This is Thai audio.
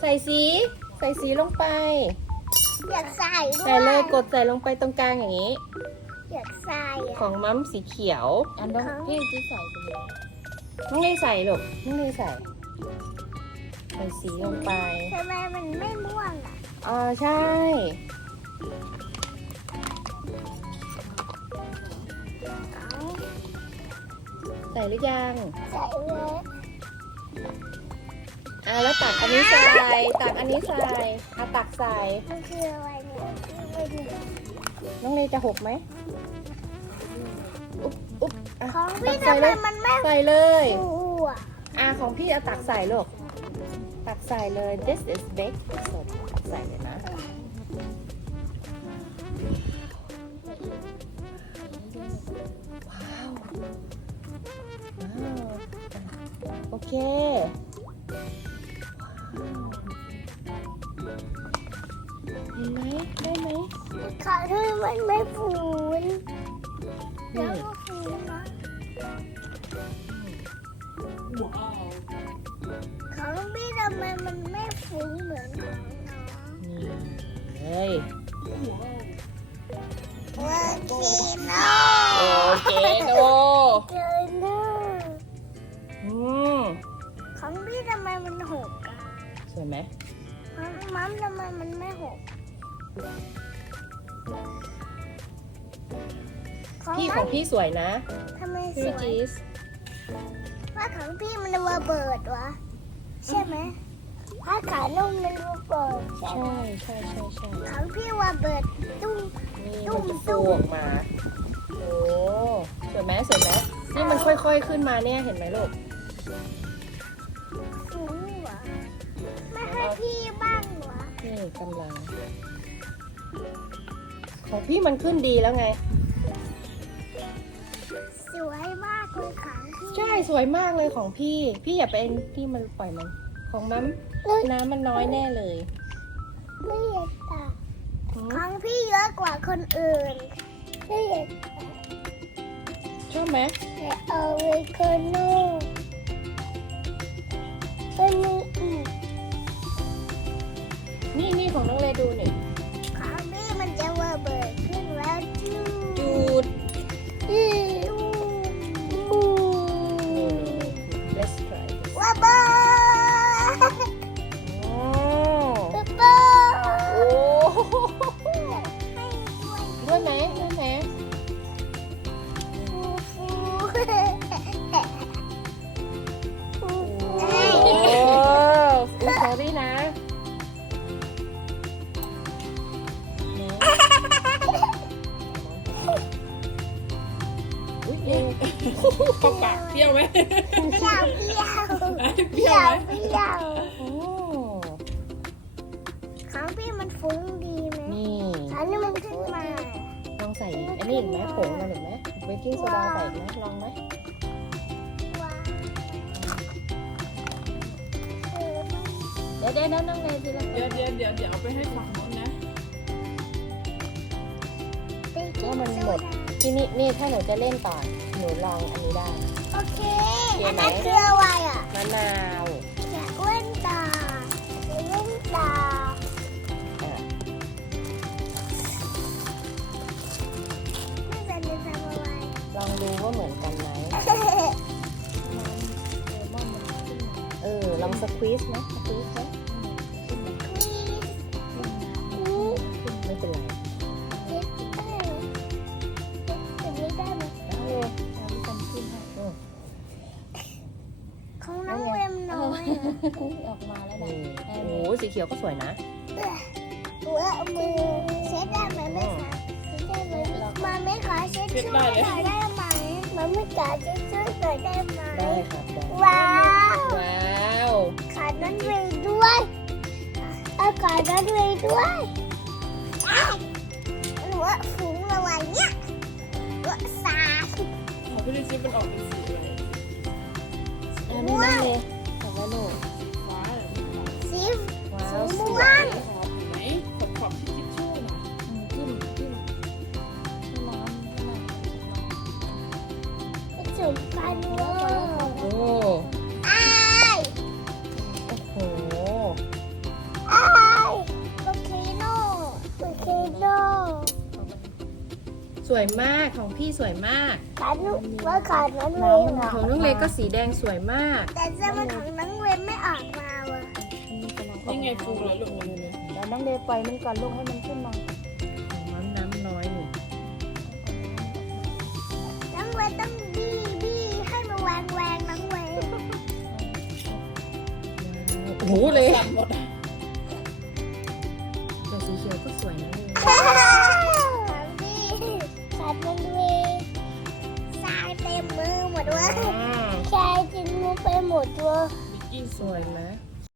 ใส่สี ใส่สีลงไป อยากใส่ด้วใส่ยเลยกดใส่ลงไปตรงกลางอย่างนี้ อยากใส่อะของมัมสีเขียว อันนั้นพี่จะใส่ไปเลยน้องเลยใส่ลูกน้องเลยใส่ ใส่สีลงไป ทำไมมันไม่ม่วงอะอ่าใช่ เอาใส่หรือยัง ใส่เลย อ่าแล้วตักอันนี้ใส่ตักอันนี้ใส่อะตักใส่มันคืออะไรเนี่ยไม่รู้น้องเลยจะหกไหมอุ๊บอุ๊บอะของตัพี่กใส่ทำไมเลยมันไม่ใส่เลยฟูอะอ่าของพี่เอาตักใส่ลูกตักใส่เลย this is baked so ตักใส่เลยนะว้าวว้าวอะโอเค ขอโทษมันไม่ฟูนแล้วก็ฟูนะของพี่ทำไมมันไม่ฟูเหมือนของน้องนี่เลยว่ากินโนโอเคโดเกินเนอะอืมของพี่ทำไมมันหกอะสวยไหมมัมมัมทำไมมันไม่หก ของพี่ขมัองมพี่สวยนะทำไมสพี่วยจีสว่าของพี่มันระเบิดวะ ใช่ไหมถ้าขานุ่มมันระเบิดใช่ใช่ใช่ใช่ของพี่ระเบิดตุ้ม นี่ตุ้มันมจะตุ้ฟูมออกมาโอ้สวยไหมสวยไหมนี่มันค่อย ๆขึ้นมาเนี่ยเห็นไหมลูกฟุ้งวะไม่ให้พี่บ้างวะนี่กำลัง ของพี่มันขึ้นดีแล้วไง สวยมากเลยของพี่ใช่สวยมากเลยของพี่ พี่อย่าไปที่มันปล่อยมัน ของมัมน้ำมันน้อยแน่เลยไม่เห็นตาหืมของพี่เยอะกว่าคนอื่นไม่เห็นชอบไหมแต่เอาเวคาโน่ก็มีอีกนี่นี่ของน้องเลดูนี่ของ เข้าปากเปรี้ยวไหมเปรี้ยวเปรี้ยวเปรี้ยวเปรี้ยว โอ้ของพี่มันฟุ้งดีไหมนี่อันนี้มันขึ้นมาลองใส่อีกอันนี้อีกไหมผงมันอีกไหมเบกกิ้งโซดาใส่อีกไหมลองไหมว้าวเออเดี๋ยวเดี๋ยวนั่งเลยทีละเดี๋ยวเดี๋ยวเดี๋ยวเดี๋ยวเอาไปให้ฝั่งนู้นนะมันเป็นว่ามันหมดที่นี่นี่ถ้าหนูจะเล่นต่อ หนูลองอันนี้ได้ โอเคโอเคไหมอันนั้นคืออะไรอะมะนาวอยากเล่นตาอยากเล่นตาอะไม่จะจะทำอะไรลองดูว่าเหมือนกันไหมเออลองสควีสไหมสควีสไหมไม่เป็นไร อยอะออกมาแล้วนี่นะโอ้โหสีเขียวก็สวยนะหัวมือเช็ดได้ไหมไม่คะเช็ดได้ไหมมาไม่ขอเช็ดช่วยหน่อยได้ไหมมาไม่ขอเช็ดช่วยหน่อยได้ไหมได้ครับได้ว้าวว้าวขาดนั้นเลยด้วยเอาขาดนั้นเลยด้วยอ้าวหัวฝูงอะไรเนี่ยหัวสาดของพี่ลิซิมันออกเป็นสีอะไรอันนี้นั่งเลยทำไว้ลูก โอ้โหโอเโน่สวยมากของพี่สวยมากฟันมื่อก่น้องเลนเของน้องเล็กก็สีแดงสวยมากแต่เสื้อของน้องเล็กไม่ออกมาว่ะนี่ไงฟูแลยลูกนี่นี่เดี๋ยวน้องเล็กไปมันกัอนลูกให้มันขึ้นมาน้ำน้ำน้อยหนูน้องเล็กต้อง หเลยสั่นหมดอะแต่สีเขียวก็สวยนะเลยของพี่ขาน้องเวย์ทรายเต็มมือหมดเลยอ่าทรายเต็มมือไปหมดเลย บิกกี้สวยไหมส